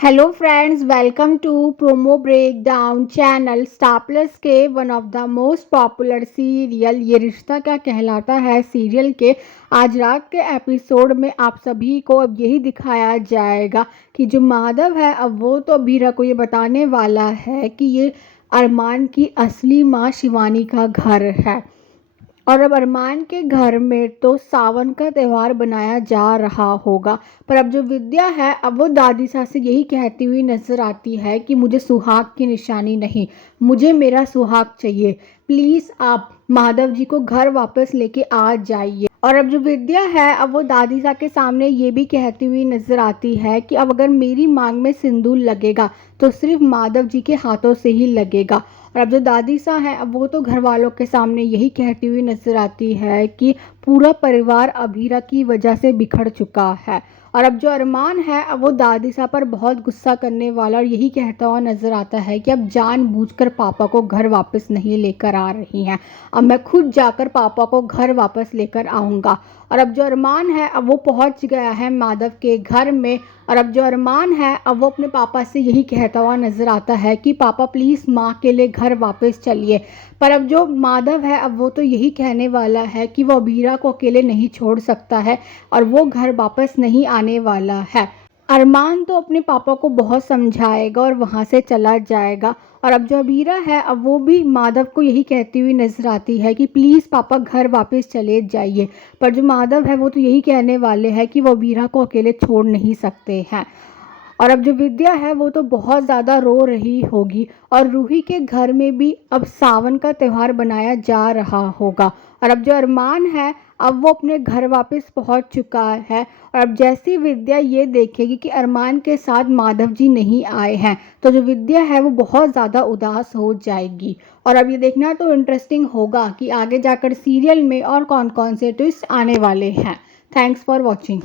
Hello friends, welcome to promo breakdown channel. Star Plus के one of the most popular serial Yeh Rishta क्या कहलाता है serial के आज रात के एपिसोड में आप सभी को अब यही दिखाया जाएगा कि जो माधव है अब वो तो बीरा को ये बताने वाला है कि ये अरमान की असली माँ शिवानी का घर है। और अब अरमान के घर में तो सावन का त्यौहार बनाया जा रहा होगा। पर अब जो विद्या है अब वो दादी सास से यही कहती हुई नजर आती है कि मुझे सुहाग की निशानी नहीं, मुझे मेरा सुहाग चाहिए। प्लीज़ आप माधव जी को घर वापस लेके आ जाइए। और अब जो विद्या है अब वो दादी साहब के सामने ये भी कहती हुई नजर आती है कि अब अगर मेरी मांग में सिंदूर लगेगा तो सिर्फ माधव जी के हाथों से ही लगेगा। और अब जो दादी सा है अब वो तो घर वालों के सामने यही कहती हुई नजर आती है कि पूरा परिवार अभीरा की वजह से बिखर चुका है। और अब जो अरमान है अब वो दादी सा पर बहुत गुस्सा करने वाला और यही कहता हुआ नजर आता है कि अब जानबूझकर पापा को घर वापस नहीं लेकर आ रही हैं, अब मैं खुद जाकर पापा को घर वापस लेकर आऊँगा। और अब जो अरमान है अब वो पहुंच गया है माधव के घर में। और अब जो अरमान है अब वो अपने पापा से यही कहता हुआ नजर आता है कि पापा प्लीज़ माँ के लिए घर वापस चलिए। पर अब जो माधव है अब वो तो यही कहने वाला है कि वो अबीरा को अकेले नहीं छोड़ सकता है और वो घर वापस नहीं आने वाला है। अरमान तो अपने पापा को बहुत समझाएगा और वहाँ से चला जाएगा। और अब जो अबीरा है अब वो भी माधव को यही कहती हुई नजर आती है कि प्लीज़ पापा घर वापस चले जाइए। पर जो माधव है वो तो यही कहने वाले हैं कि वो अबीरा को अकेले छोड़ नहीं सकते हैं। और अब जो विद्या है वो तो बहुत ज़्यादा रो रही होगी और रूही के घर में भी अब सावन का त्यौहार बनाया जा रहा होगा। और अब जो अरमान है अब वो अपने घर वापस पहुंच चुका है। और अब जैसी विद्या ये देखेगी कि अरमान के साथ माधव जी नहीं आए हैं तो जो विद्या है वो बहुत ज़्यादा उदास हो जाएगी। और अब ये देखना तो इंटरेस्टिंग होगा कि आगे जाकर सीरियल में और कौन कौन से ट्विस्ट आने वाले हैं। Thanks for watching.